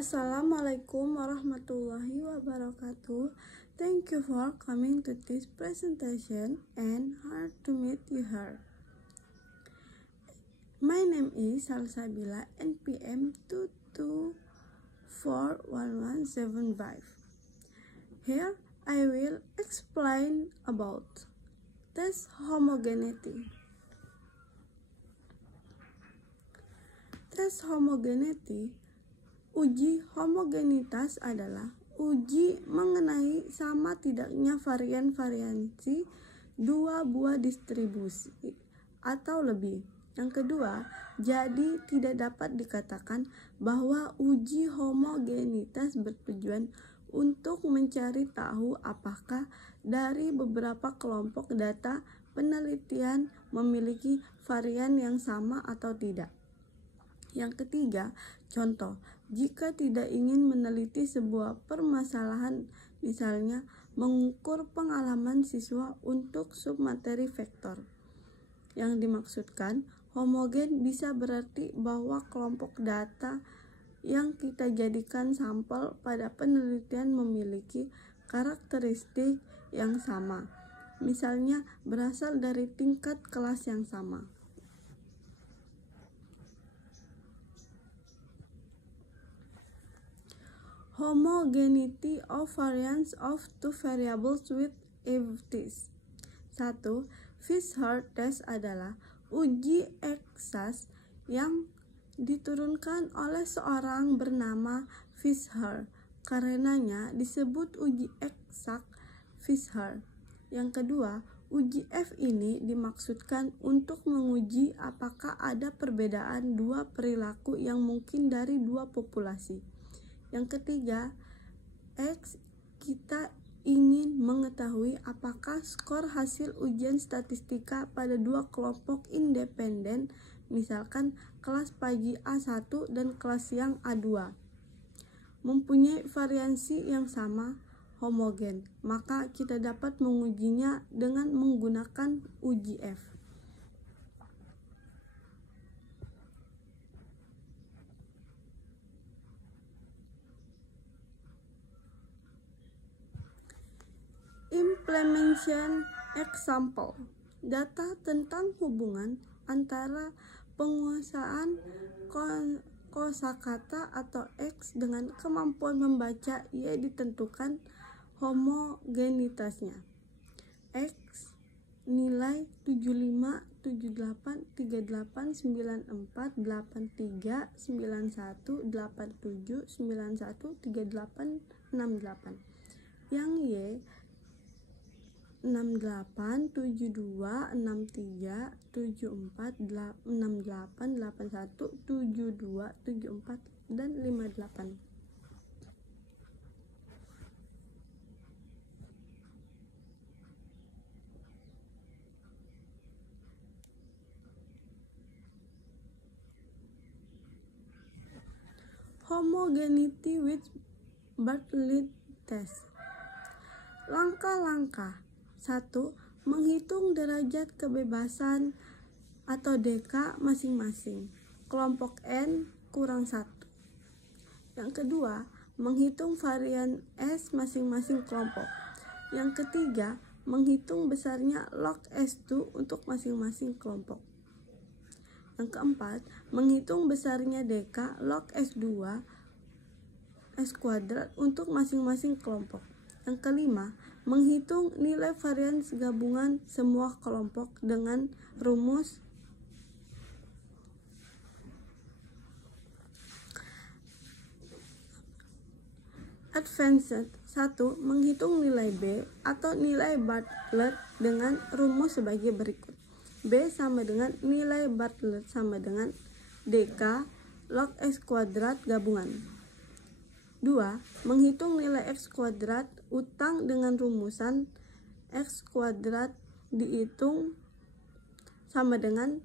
Assalamualaikum warahmatullahi wabarakatuh. Thank you for coming to this presentation and hard to meet you here. My name is Salsabila, NPM 2241175. Here I will explain about test homogeneity. Tes homogeneity, uji homogenitas adalah uji mengenai sama tidaknya varian-variansi dua buah distribusi atau lebih. Yang kedua, jadi tidak dapat dikatakan bahwa uji homogenitas bertujuan untuk mencari tahu apakah dari beberapa kelompok data penelitian memiliki varian yang sama atau tidak. Yang ketiga, contoh, jika tidak ingin meneliti sebuah permasalahan, misalnya mengukur pengalaman siswa untuk submateri vektor. Yang dimaksudkan, homogen bisa berarti bahwa kelompok data yang kita jadikan sampel pada penelitian memiliki karakteristik yang sama, misalnya berasal dari tingkat kelas yang sama. Homogeneity of variance of two variables with FTs. 1. Fisher test adalah uji eksas yang diturunkan oleh seorang bernama Fisher. Karenanya disebut uji eksak Fisher. Yang kedua, uji F ini dimaksudkan untuk menguji apakah ada perbedaan dua perilaku yang mungkin dari dua populasi. Yang ketiga, X, kita ingin mengetahui apakah skor hasil ujian statistika pada dua kelompok independen, misalkan kelas pagi A1 dan kelas siang A2, mempunyai variansi yang sama, homogen, maka kita dapat mengujinya dengan menggunakan uji F. Implementation example, data tentang hubungan antara penguasaan kosakata atau X dengan kemampuan membaca Y ditentukan homogenitasnya. X nilai 75, 78, 38, 94, 83, 91, 87, 91, 38, 68. Yang Y 68, 72, 63, 74, 68, 81, 72, 74, dan 58. Homogeneity with Bartlett test. Langkah-langkah. 1. Menghitung derajat kebebasan atau DK masing-masing kelompok N kurang 1. Yang kedua, menghitung varian S masing-masing kelompok. Yang ketiga, menghitung besarnya log S2 untuk masing-masing kelompok. Yang keempat, menghitung besarnya DK log S2 S kuadrat untuk masing-masing kelompok. Yang kelima, menghitung nilai varians gabungan semua kelompok dengan rumus advanced. 1. Menghitung nilai B atau nilai Bartlett dengan rumus sebagai berikut. B sama dengan nilai Bartlett sama dengan DK log S kuadrat gabungan. 2. Menghitung nilai X kuadrat utang dengan rumusan X kuadrat dihitung sama dengan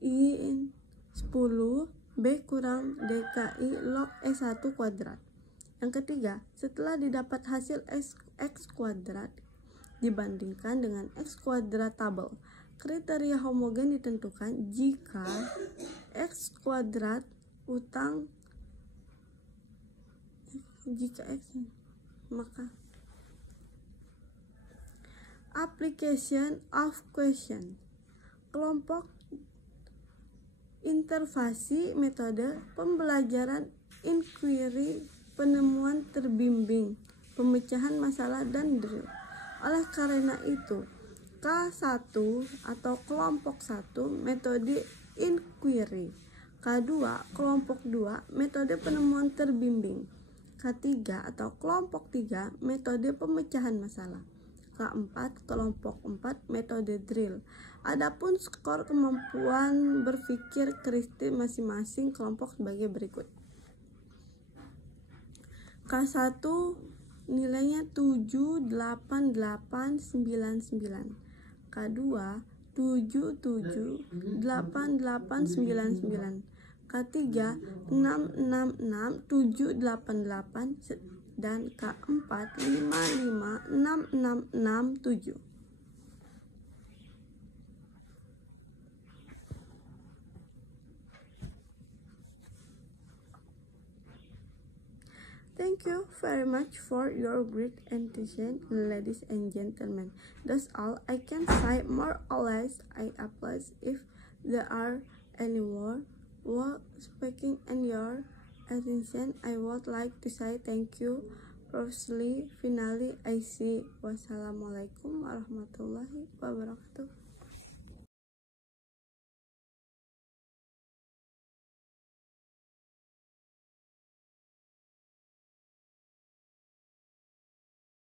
I 10 B kurang DKI log S1 kuadrat. Yang ketiga, setelah didapat hasil X kuadrat dibandingkan dengan X kuadrat tabel, kriteria homogen ditentukan jika X kuadrat utang Jika X, maka application of question. Kelompok intervensi metode pembelajaran inquiry, penemuan terbimbing, pemecahan masalah dan drill. Oleh karena itu, K1 atau kelompok 1 metode inquiry, K2 kelompok 2 metode penemuan terbimbing, K3 atau kelompok 3 metode pemecahan masalah, K4 kelompok 4 metode drill. Adapun skor kemampuan berpikir kritis masing-masing kelompok sebagai berikut. K1 nilainya 7, 8, 8, 9, 9. K2 7, 7, 8, 8, 9, 9. K3 6, 6, 6, 7, 8, 8. Dan K4 5, 5, 6, 6, 6, 7. Thank you very much for your great attention, ladies and gentlemen. That's all I can say. More or less, I apologize if there are any word while speaking in your attention. I would like to say thank you. Firstly, finally, I say wassalamualaikum warahmatullahi wabarakatuh.